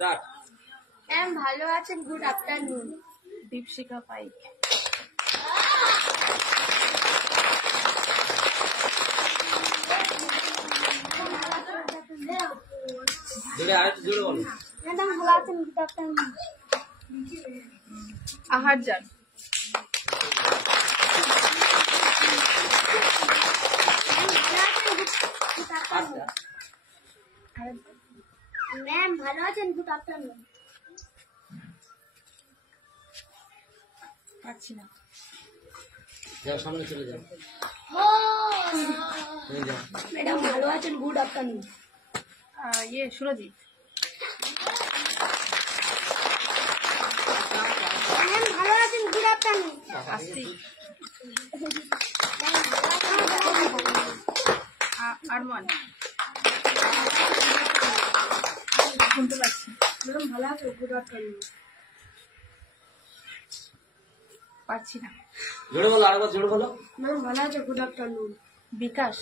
Ma'am ভালো আছেন, good afternoon. দীপশিখা পাইক। Madam ভালো আছেন, গুড আফটারনুন। আহার যান। ম্যাম ভালো আছেন, গুড আফটারনুন। পাচ্ছি না। সামনে চলে যাও। ম্যাডাম ভালো আছেন, গুড আফটারনুন। সুরজিৎ। ম্যাম ভালো আছেন, গুড আফটারনুন। আসছি। আরমান। শুনতে পাচ্ছি। ম্যাম ভালো আছেন, গুড আফটারনুন। পাচ্ছি না। জোরে বলো, আরেকবার জোরে বলো। ম্যাম ভালো আছেন, গুড আফটারনুন। বিকাশ।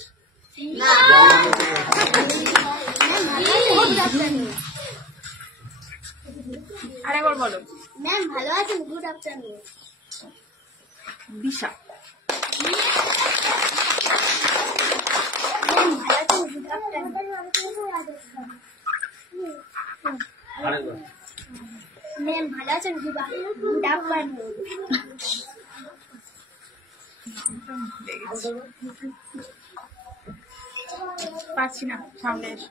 আরেকবার বলো। ম্যাম ভালো আছেন, গুড আফটারনুন। দিশা। ম্যাম ভালো আছেন, গুড আফটারনুন। আরেকবার। ম্যাম ভালো আছেন, গুড আফটারনুন। পাচ্ছি না, সামনে এসো।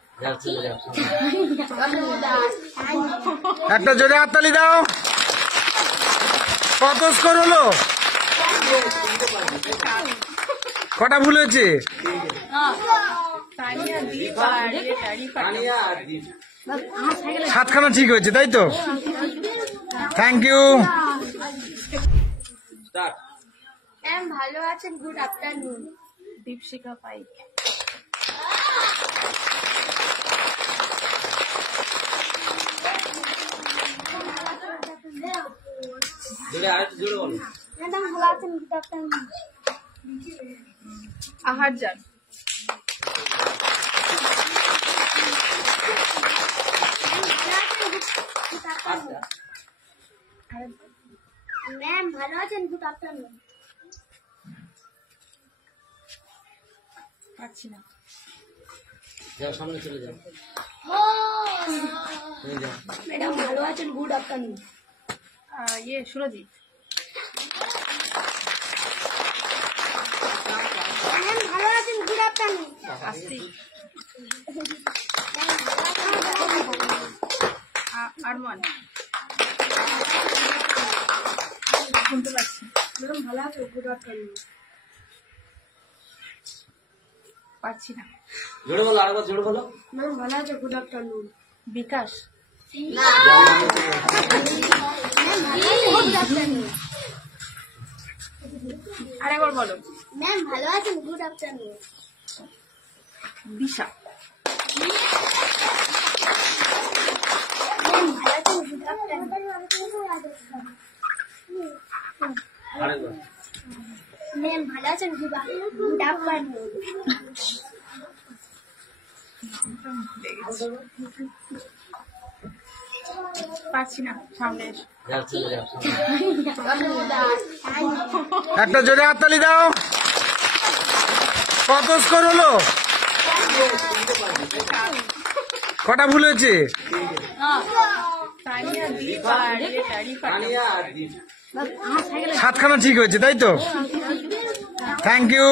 একটা জোরে হাততালি দাও। কত স্কোর হলো? কটা ভুল হয়েছে? তানিয়া, দীপ আর রিফাত। 7খানা ঠিক হয়েছে, তাই তো? Thank you. ম্যাম ভালো আছেন, গুড আফটারনুন। দীপশিখা পাইক। জোরে আরেকটু জোরে বলো। ম্যাডাম ভালো আছেন, গুড আফটারনুন। আহার যান। ম্যাম ভালো আছেন, গুড আফটারনুন। পাচ্ছি না। সামনে চলে যাও। ম্যাডাম ভালো আছেন, গুড আফটারনুন। সুরজিৎ। ম্যাম ভালো আছেন, গুড আফটারনুন। আসছি। আরমান। শুনতে পাচ্ছি। ম্যাম ভালো আছেন, গুড আফটারনুন। পাচ্ছি না। জোরে বলো, আরেকবার জোরে বলো। ম্যাম ভালো আছেন, গুড আফটারনুন। বিকাশ। আরেকবার বলো। ম্যাম ভালো আছেন, গুড আফটারনুন। দিশা। ম্যাম ভালো আছেন, গুড আফটারনুন। আরেকবার। ম্যাম ভালো আছেন, গুড আফটারনুন। পাচ্ছি না, সামনে এসো। একটা জোরে হাততালি দাও। কত স্কোর হলো? কটা ভুল হয়েছে? তানিয়া, দীপ আর রিফাত। 7খানা ঠিক হয়েছে, তাই তো? Thank you.